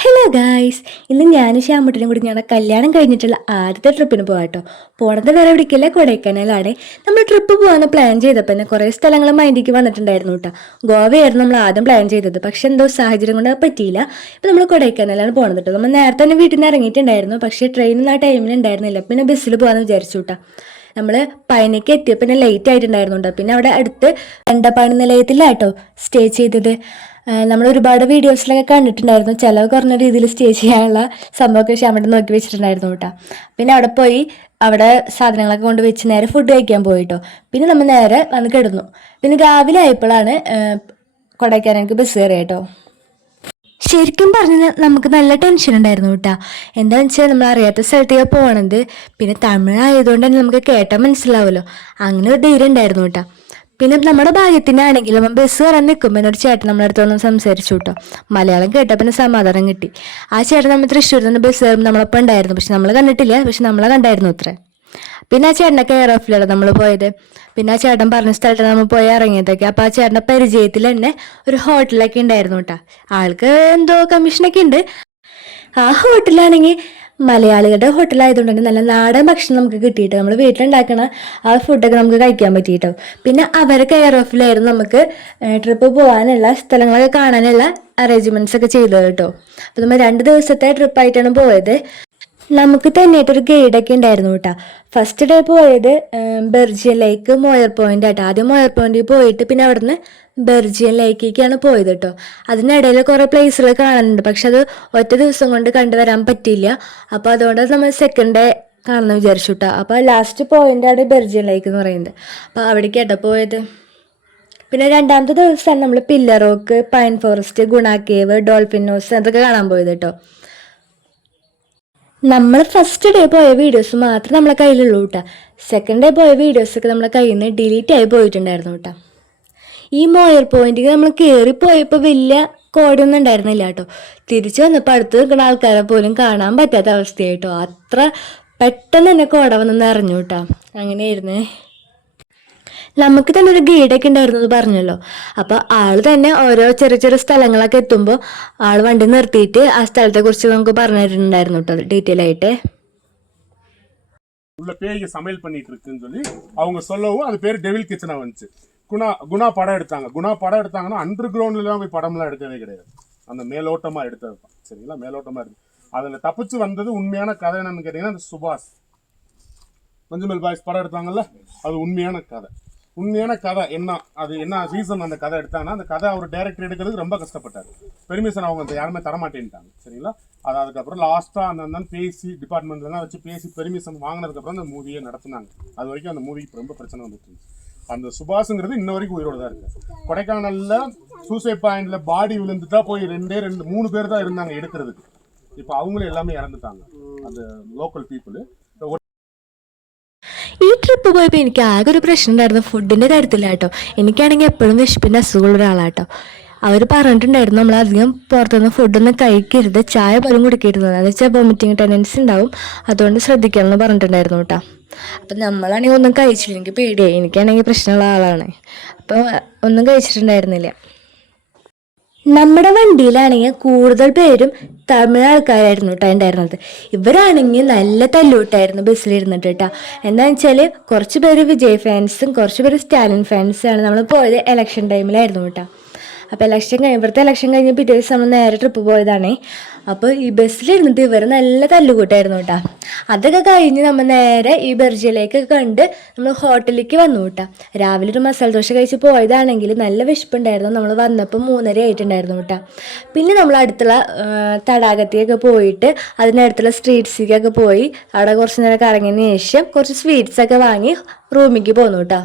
Hello guys, ഇന്ന് ഞാനും ശ്യാമുട്ടിനും കൂടി ഞങ്ങളുടെ കല്യാണം കഴിഞ്ഞിട്ടുള്ള ആദ്യത്തെ ട്രിപ്പിന് പോകാം കേട്ടോ. പോണത് വേറെ എവിടേക്കില്ല, കൊടൈക്കനാലാണ്. നമ്മൾ ട്രിപ്പ് പോകാൻ പ്ലാൻ ചെയ്തപ്പോൾ തന്നെ കുറേ സ്ഥലങ്ങൾ മൈൻഡിക്ക് വന്നിട്ടുണ്ടായിരുന്നു കേട്ടോ. ഗോവയായിരുന്നു നമ്മൾ ആദ്യം പ്ലാൻ ചെയ്തത്, പക്ഷെ എന്തോ സാഹചര്യം കൊണ്ട് പറ്റിയില്ല. ഇപ്പം നമ്മൾ കൊടൈക്കനാലാണ് പോകുന്നത് കേട്ടോ. നമ്മൾ നേരത്തെ തന്നെ വീട്ടിൽ നിന്ന് ഇറങ്ങിയിട്ടുണ്ടായിരുന്നു, പക്ഷേ ട്രെയിനിൽ ആ ടൈമിൽ ഉണ്ടായിരുന്നില്ല. പിന്നെ ബസ്സിൽ പോകാമെന്ന് വിചാരിച്ചു കേട്ടോ. നമ്മൾ പയനയ്ക്ക് എത്തിയപ്പോൾ പിന്നെ ലേറ്റ് ആയിട്ടുണ്ടായിരുന്നു. പിന്നെ അവിടെ അടുത്ത് എണ്ടപ്പാണി നിലയത്തിലാട്ടോ സ്റ്റേ ചെയ്തത്. നമ്മൾ ഒരുപാട് വീഡിയോസിലൊക്കെ കണ്ടിട്ടുണ്ടായിരുന്നു ചിലവ് കുറഞ്ഞ രീതിയിൽ സ്റ്റേ ചെയ്യാനുള്ള സംഭവമൊക്കെ ശ്യാമട്ട് നോക്കി വെച്ചിട്ടുണ്ടായിരുന്നു കേട്ടോ. പിന്നെ അവിടെ പോയി അവിടെ സാധനങ്ങളൊക്കെ കൊണ്ട് വെച്ച് നേരെ ഫുഡ് കഴിക്കാൻ പോയിട്ടോ. പിന്നെ നമ്മൾ നേരെ വന്ന് കിടന്നു. പിന്നെ രാവിലെ ആയപ്പോഴാണ് കൊടൈക്കനാലിലേക്ക് ബസ് കയറിയ കേട്ടോ. ശരിക്കും പറഞ്ഞാൽ നമുക്ക് നല്ല ടെൻഷൻ ഉണ്ടായിരുന്നു കേട്ടോ. എന്താണെന്ന് വെച്ചാൽ നമ്മൾ അറിയാത്ത സ്ഥലത്തേക്ക് പോകണത്, പിന്നെ തമിഴ് ആയതുകൊണ്ട് തന്നെ നമുക്ക് കേട്ടാൽ മനസ്സിലാവുമല്ലോ. അങ്ങനെ ഒരു ധൈര്യം ഉണ്ടായിരുന്നു കേട്ടോ. പിന്നെ നമ്മുടെ ഭാഗ്യത്തിനാണെങ്കിലും ബസ് കയറാൻ നിൽക്കുമ്പോൾ എന്നോട് ചേട്ടൻ നമ്മുടെ അടുത്തൊന്നും സംസാരിച്ചു കേട്ടോ. മലയാളം കേട്ടപ്പോൾ പിന്നെ സമാധാനം കിട്ടി. ആ ചേട്ടൻ നമ്മൾ തൃശ്ശൂരിൽ നിന്ന് ബസ് കയറുമ്പോൾ നമ്മളൊപ്പം ഉണ്ടായിരുന്നു, പക്ഷെ നമ്മൾ കണ്ടിട്ടില്ല, പക്ഷെ നമ്മളെ കണ്ടായിരുന്നു അത്ര. പിന്നെ ആ ചേട്ടൻ്റെ കെയർ ഓഫിലാണ് നമ്മൾ പോയത്. പിന്നെ ആ ചേട്ടൻ പറഞ്ഞ സ്ഥലത്താണ് നമ്മൾ പോയി ഇറങ്ങിയതൊക്കെ. അപ്പോൾ ആ ചേട്ടൻ്റെ പരിചയത്തിൽ തന്നെ ഒരു ഹോട്ടലൊക്കെ ഉണ്ടായിരുന്നു കേട്ടോ. ആൾക്ക് എന്തോ കമ്മീഷനൊക്കെ ഉണ്ട്. ആ ഹോട്ടലാണെങ്കിൽ മലയാളികളുടെ ഹോട്ടലായതുകൊണ്ട് തന്നെ നല്ല നാടൻ ഭക്ഷണം നമുക്ക് കിട്ടിയിട്ട് നമ്മൾ വീട്ടിലുണ്ടാക്കണ ആ ഫുഡൊക്കെ നമുക്ക് കഴിക്കാൻ പറ്റിയിട്ടോ. പിന്നെ അവരെ കെയർ ഓഫിലായിരുന്നു നമുക്ക് ട്രിപ്പ് പോകാനുള്ള സ്ഥലങ്ങളൊക്കെ കാണാനുള്ള അറേഞ്ച്മെൻറ്റ്സ് ഒക്കെ ചെയ്തത് കേട്ടോ. അപ്പോൾ നമ്മൾ 2 ദിവസത്തെ ട്രിപ്പായിട്ടാണ് പോയത്. നമുക്ക് തന്നെയായിട്ടൊരു ഗൈഡൊക്കെ ഉണ്ടായിരുന്നു കേട്ടോ. ഫസ്റ്റ് ഡേ പോയത് ബെർജിയൻ ലേക്ക്, മോയർ പോയിന്റ് ആട്ടോ. ആദ്യം മോയർ പോയിന്റിൽ പോയിട്ട് പിന്നെ അവിടുന്ന് ബെർജിയൻ ലേക്കേക്കാണ് പോയത് കേട്ടോ. അതിനിടയിൽ കുറേ പ്ലേസുകൾ കാണാനുണ്ട്, പക്ഷെ അത് ഒറ്റ ദിവസം കൊണ്ട് കണ്ടുവരാൻ പറ്റിയില്ല. അപ്പോൾ അതുകൊണ്ട് നമ്മൾ സെക്കൻഡ് ഡേ കാണുമെന്ന് വിചാരിച്ചു കേട്ടോ. അപ്പോൾ ലാസ്റ്റ് പോയിന്റാണ് ബെർജിയൻ ലേക്ക് എന്ന് പറയുന്നത്. അപ്പോൾ അവിടേക്കാട്ടോ പോയത്. പിന്നെ 2ാമത്തെ ദിവസമാണ് നമ്മൾ പില്ലർ റോക്ക്, പൈൻ ഫോറസ്റ്റ്, ഗുണ കേവ്, ഡോൾഫിൻ ഹൗസ് അതൊക്കെ കാണാൻ പോയത് കേട്ടോ. നമ്മൾ ഫസ്റ്റ് ഡേ പോയ വീഡിയോസ് മാത്രമേ നമ്മളെ കയ്യിലുള്ളൂ കേട്ടോ. സെക്കൻഡ് ഡേ പോയ വീഡിയോസൊക്കെ നമ്മളെ കയ്യിൽ നിന്ന് ഡിലീറ്റ് ആയി പോയിട്ടുണ്ടായിരുന്നു കേട്ടോ. ഈ മോയർ പോയിന്റിൽ നമ്മൾ കയറിപ്പോയപ്പോൾ വലിയ കോടൊന്നും ഉണ്ടായിരുന്നില്ല കേട്ടോ. തിരിച്ചു വന്നപ്പോൾ അടുത്ത് നിൽക്കുന്ന ആൾക്കാരെ പോലും കാണാൻ പറ്റാത്ത അവസ്ഥയായിട്ടോ. അത്ര പെട്ടെന്ന് തന്നെ കോട വന്നെന്ന് അറിഞ്ഞു കേട്ടോ. അങ്ങനെയായിരുന്നേ. നമുക്ക് തന്നെ ഒരു ഗൈഡൊക്കെ ഉണ്ടായിരുന്നു എന്ന് പറഞ്ഞല്ലോ. അപ്പോൾ ആൾ തന്നെ ഓരോ ചെറിയ ചെറിയ സ്ഥലങ്ങളൊക്കെ എത്തുമ്പോൾ ആൾ വണ്ടി നിർത്തിയിട്ട് ആ സ്ഥലത്തെ കുറിച്ച് നമുക്ക് പറഞ്ഞു തരുന്നുണ്ടായിരുന്നു കേട്ടോ, ഡീറ്റെയിൽ ആയിട്ട്. உள்ள பேய்க்கு சமையல் பண்ணிட்டு இருக்குன்னு சொல்லி அவங்க சொல்லவும் அது பேர் டெவில் கிச்சனா வந்துச்சு. குணா படம் எடுத்தாங்க. குணா படம் எடுத்தாங்கன்னா அண்டர் கிரவுண்ட்லாம் போய் படம்லாம் எடுக்கவே கிடையாது. அந்த மேலோட்டமா எடுத்தது தான். சரிங்களா, மேலோட்டமா இருக்கு. அதில் தப்பிச்சு வந்தது உண்மையான கதை என்னன்னு கேட்டீங்கன்னா அந்த சுபாஷ் மஞ்சுமல் பாய்ஸ் படம் எடுத்தாங்கல்ல, அது உண்மையான கதை. உண்மையான கதை என்ன, அது என்ன ரீசன் அந்த கதை எடுத்தாங்கன்னா, அந்த கதை அவர் டைரக்டர் எடுக்கிறதுக்கு ரொம்ப கஷ்டப்பட்டார். பெர்மிஷன் அவங்க யாருமே தரமாட்டேன்ட்டாங்க. சரிங்களா, அது அதுக்கப்புறம் லாஸ்ட்டாக அந்த பேசி டிபார்ட்மெண்ட்லாம் வச்சு பேசி பெர்மிஷன் வாங்கினதுக்கப்புறம் அந்த மூவியை நடத்தினாங்க. அது வரைக்கும் அந்த மூவிக்கு ரொம்ப பிரச்சனை வந்துட்டு இருந்துச்சு. அந்த சுபாஷுங்கிறது இன்ன வரைக்கும் உயிரோடு தான் இருக்கு. கொடைக்கானல்ல சூசைட் பாயிண்ட்ல பாடி விழுந்துட்டா போய் 3 பேர் தான் இருந்தாங்க எடுக்கிறதுக்கு. இப்போ அவங்களும் எல்லாமே இறந்துட்டாங்க, அந்த லோக்கல் பீப்புள். ഈ ട്രിപ്പ് പോയപ്പോൾ എനിക്ക് ആകെ ഒരു പ്രശ്നം ഉണ്ടായിരുന്നു ഫുഡിൻ്റെ കാര്യത്തില്ല കേട്ടോ. എനിക്കാണെങ്കിൽ എപ്പോഴും വിശപ്പിൻ്റെ അസുഖമുള്ള ഒരാളാട്ടോ. അവർ പറഞ്ഞിട്ടുണ്ടായിരുന്നു നമ്മളധികം പുറത്തുനിന്ന് ഫുഡൊന്നും കഴിക്കരുത്, ചായ പോലും കുടിക്കരുത്, എന്ന് വെച്ചാൽ വോമിറ്റിങ് ടെൻഡൻസി ഉണ്ടാവും, അതുകൊണ്ട് ശ്രദ്ധിക്കണമെന്ന് പറഞ്ഞിട്ടുണ്ടായിരുന്നു കേട്ടോ. അപ്പം നമ്മളാണെങ്കിൽ ഒന്നും കഴിച്ചില്ല, എനിക്ക് പേടിയായി. എനിക്കാണെങ്കിൽ പ്രശ്നമുള്ള ആളാണ്, അപ്പോൾ ഒന്നും കഴിച്ചിട്ടുണ്ടായിരുന്നില്ല. നമ്മുടെ വണ്ടിയിലാണെങ്കിൽ കൂടുതൽ പേരും തമിഴ് ആൾക്കാരായിരുന്നു കേട്ടോ ഉണ്ടായിരുന്നത്. ഇവരാണെങ്കിൽ നല്ല തല്ലൂട്ടായിരുന്നു ബസ്സിലിരുന്നിട്ട് കേട്ടോ. എന്താണെന്ന് വെച്ചാൽ കുറച്ച് പേര് വിജയ് ഫാൻസും കുറച്ച് പേര് സ്റ്റാലിൻ ഫാൻസാണ്. നമ്മൾ പോയത് ഇലക്ഷൻ ടൈമിലായിരുന്നു കേട്ടോ. അപ്പോൾ ഇവിടുത്തെ ഇലക്ഷൻ കഴിഞ്ഞ് പിറ്റേ ദിവസം നമ്മൾ നേരെ ട്രിപ്പ് പോയതാണേ. അപ്പോൾ ഈ ബസ്സിലിരുന്നിട്ട് ഇവർ നല്ല തല്ലുകൂട്ടായിരുന്നു കേട്ടോ. അതൊക്കെ കഴിഞ്ഞ് നമ്മൾ നേരെ ഈ ബെർജിയയിലേക്കൊക്കെ കണ്ട് നമ്മൾ ഹോട്ടലിലേക്ക് വന്നു കേട്ടോ. രാവിലെ ഒരു മസാല ദോശ കഴിച്ച് പോയതാണെങ്കിൽ നല്ല വിശപ്പുണ്ടായിരുന്നു. നമ്മൾ വന്നപ്പോൾ 3:30 ആയിട്ടുണ്ടായിരുന്നു കേട്ടോ. പിന്നെ നമ്മൾ അടുത്തുള്ള തടാകത്തേക്ക് പോയിട്ട് അതിനടുത്തുള്ള സ്ട്രീറ്റ്സിലേക്കൊക്കെ പോയി അവിടെ കുറച്ച് നേരം കറങ്ങിയതിന് ശേഷം കുറച്ച് സ്വീറ്റ്സൊക്കെ വാങ്ങി റൂമിലേക്ക് പോന്നു കേട്ടോ.